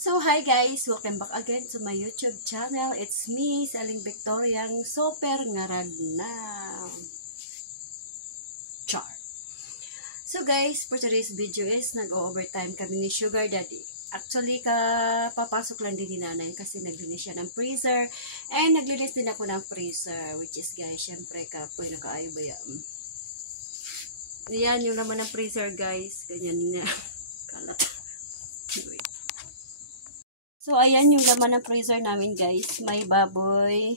So, hi guys! Welcome back again to my YouTube channel. It's me, Saling Victoriang super ngarag na. Char. So guys, for today's video is nag-overtime kami ni Sugar Daddy. Actually, papasok lang din ni nanay kasi naglinis siya ng freezer. And naglinis din ako ng freezer. Which is guys, syempre kapoy nakaayo ba yan? Ayan yung naman ng freezer guys. Ganyan na. Kalat. So, ayan yung laman ng freezer namin, guys. May baboy,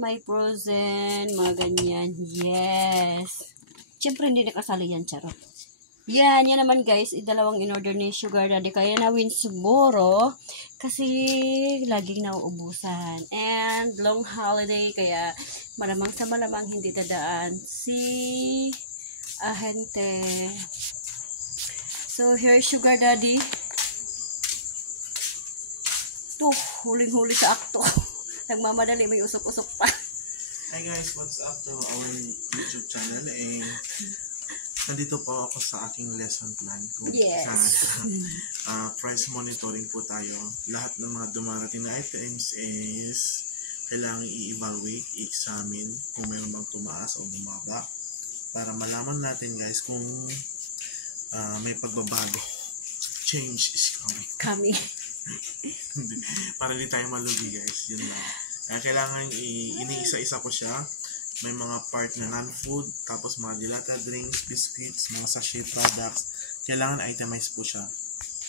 may frozen, mga ganyan. Yes! Siyempre, hindi nakasali yan, charot. Yan naman, guys. Dalawang in-order ni Sugar Daddy. Kaya nawin siguro, kasi laging nauubusan. And, long holiday, kaya malamang sa malamang hindi dadaan si ahente. So, here's Sugar Daddy. Huling-huli sa akto. Nagmamadali, may usok-usok pa. Hi guys, what's up to our YouTube channel? Nandito po ako sa aking lesson plan. Yes. Price monitoring po tayo. Lahat ng mga dumarating na items is kailangan i-evaluate, i-examine kung mayroon bang tumaas o bumaba para malaman natin guys kung may pagbabago. Change is coming. Para di tayo malugi guys, yun lang. Kailangan iniisa-isa ko siya. May mga part na non-food, tapos mga dilata drinks, biscuits, mga sachet products. Kailangan itemize po siya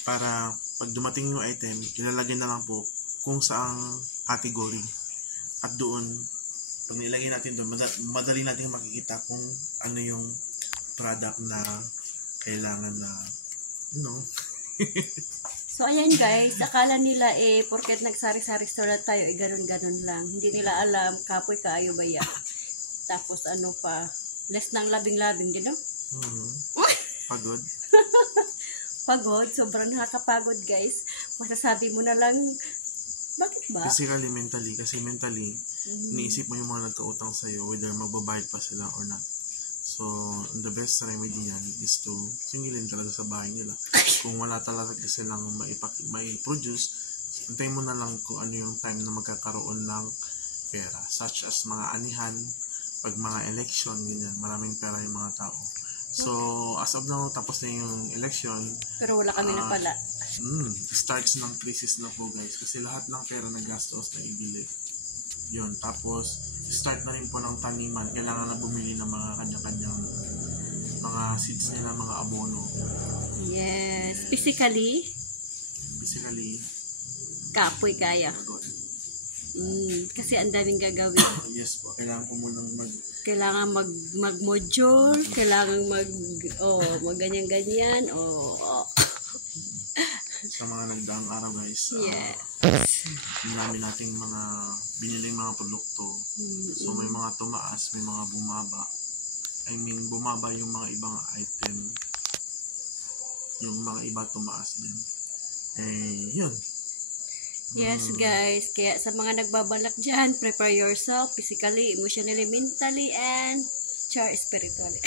para pag dumating yung item, ilalagay na lang po kung saang category. At doon, pag nilagay natin doon, madali natin makikita kung ano yung product na kailangan na, you know. So, ayan guys, akala nila porket nagsari-sari store tayo, ganun-ganun lang. Hindi nila alam, kapoy kaayo ba yan. Tapos ano pa, less ng labing-labing, gino? Pagod. Pagod, sobrang nakakapagod guys. Masasabi mo na lang, bakit ba? Physically, mentally, kasi mentally, iniisip mo yung mga nagkautang sa'yo, whether magbabayad pa sila or not. So, the best remedy yan is to singilin talaga sa bahay nila. Kung wala talaga silang mai-produce, antayin mo na lang kung ano yung time na magkakaroon ng pera. Such as mga anihan, pag mga election, ganyan, maraming pera yung mga tao. So, as of now, tapos na yung election. Pero wala kami na pala. Starts ng crisis na po guys. Kasi lahat ng pera na gastos na ibili. Yun, tapos start na rin po ng taniman. Kailangan na bumili ng mga kanya-kanyang mga seeds nila, mga abono. Yes. Physically, kapoy kaya. Kasi ang daming gagawin. Yes po, kailangan ko munang Kailangan mag-module, kailangan mag ganyan-ganyan. Sa mga nagdaang araw guys, yung namin nating mga biniling mga produkto. So may mga tumaas, may mga bumaba. I mean, bumaba yung mga ibang item. Yung mga iba tumaas din. Yun. Yes guys, kaya sa mga nagbabalak dyan, prepare yourself physically, emotionally, mentally, and spiritually.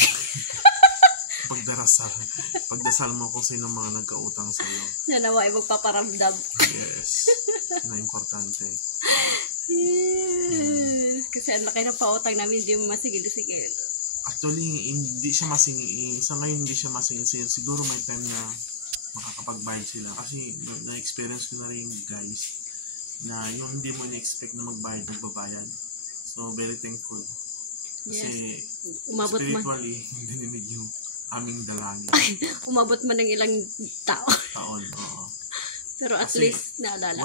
Pagdasal mo kung sino mga nagkautang sa iyo. Nanawa ay magpaparamdam. Yes. Na importante. Yes. Kasi ang laki ng pautang namin, hindi mo masigil-sigil. Actually, hindi siya masingil. Sa ngayon, hindi siya masingil. Siguro may time na makakapagbayad sila. Kasi na-experience ko na rin guys na yung hindi mo na-expect na magbabayad. So, very thankful. Kasi spiritually, dininig yung aming dalangin. Umabot man ng ilang taon, oo. Pero at kasi least naalala.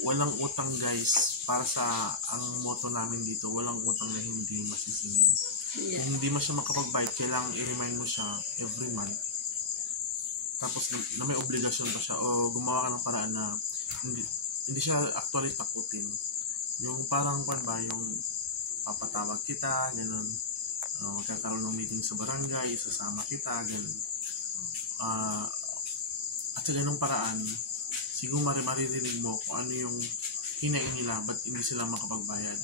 Walang utang guys. Para sa ang motto namin dito, walang utang na hindi masisingil. Yeah. Kung hindi mo siya makapagbayad, kailangan i-remind mo siya every month. Tapos na may obligasyon pa siya o gumawa ka ng paraan na hindi siya actually takutin. Yung parang yung papatawag kita, gano'n. Magkakaroon ng meeting sa barangay, isasama kita, gano'n. At sa ganung paraan, siguro maririnig mo kung ano yung hinaing nila, ba't hindi sila makapagbayad.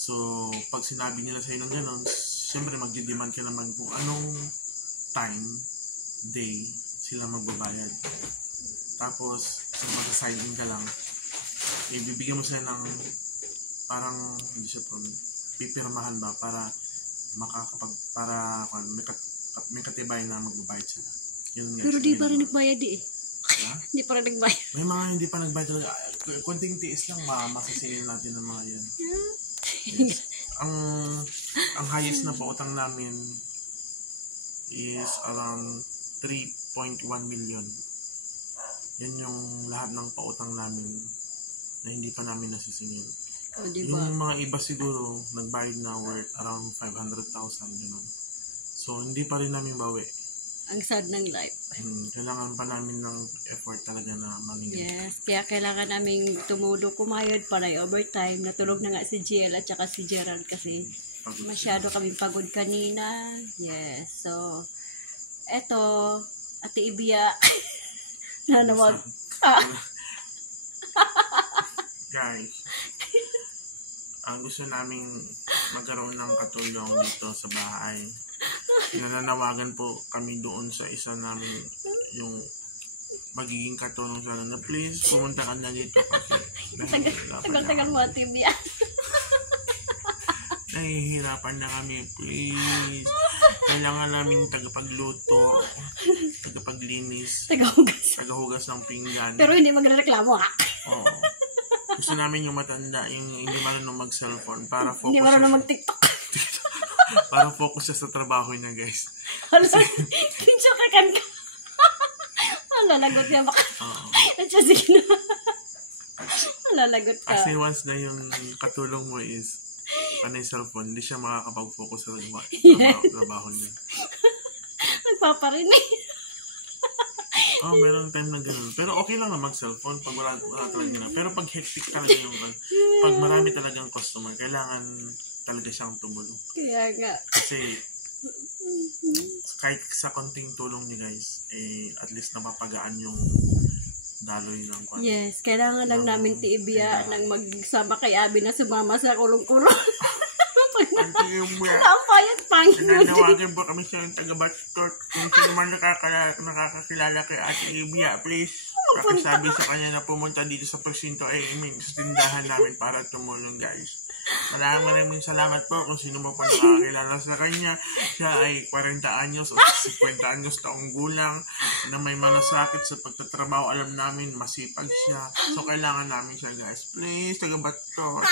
So, pag sinabi nila sa'yo ng gano'n, siyempre magdi-demand ka naman kung anong time, day, sila magbabayad. Tapos, so mag-sign in ka lang. Ibibigyan mo sila ng parang, hindi siya po, pipirmahan ba para may katibay na magbabayad sila. Yun nga. Pero di pa rin nagbayad eh. Ha? Di pa rin nagbayad. May mga hindi pa nagbayad talaga. Kunting tiis lang, masisingil natin ng mga yan. Yes. Ang highest na pautang namin is around 3.1 million. Yan yung lahat ng pautang namin na hindi pa namin nasisingil. O, diba? Yung mga iba siguro, nagbayad na worth around 500,000, gano'n. So, hindi pa rin namin bawi. Ang sad ng life. Kailangan pa namin ng effort talaga na maningil. Yes, kaya kailangan naming tumudo, kumayod para yung overtime. Natulog na nga si GL at saka si Gerald kasi Pagod masyado kaming pagod kanina. Yes, so, eto, Ate Ibia, nanawag. Guys, ang gusto naming magkaroon ng katulong dito sa bahay. Nananawagan po kami doon sa isa namin yung magiging katulong sana na please pumunta ka na dito kasi Tagal-tagal mo, Ate Ibia. nahihirapan na kami, please. Kailangan namin tagapagluto, tagapaglinis, tagahugas ng pinggan. Pero hindi magreklamo ha. Oo. Gusto namin yung matanda, yung hindi marunong mag-cellphone para focus. Hindi marunong mag-TikTok. Para focus siya sa trabaho niya, guys. Tinsukakan ka. Lalagot niya baka. Oo. At siya, sige na. Lalagot ka. Kasi once na yung katulong mo is panay cellphone, hindi siya makakapag-focus sa trabaho niya. Nagpaparinig. Oh, meron time na gano'n. Pero okay lang na mag-cellphone pag wala talaga na. Pero pag hectic talaga yung pag marami talagang customer, kailangan talaga siyang tumulong. Kaya nga. Kasi kahit sa konting tulong niya guys, at least napapagaan yung daloy ng kwan. Yes, kailangan lang namin tiibya nang magsama kay Abby na sumama sa kulong-kulong. Ang payat-pangit mo. Nananawagan po kami sa taga-Batstot. Kung sino man nakakakilala kay Ate Ibia, please. Pakisabi sa kanya na pumunta dito sa presinto sa tindahan namin para tumulong guys. Maraming salamat po kung sino mo po nakakilala sa kanya. Siya ay 40 anyos o 50 anyos taong gulang na may malasakit sa pagtatrabaho. Alam namin, masipag siya. So, kailangan namin siya guys. Please, taga-Batstot.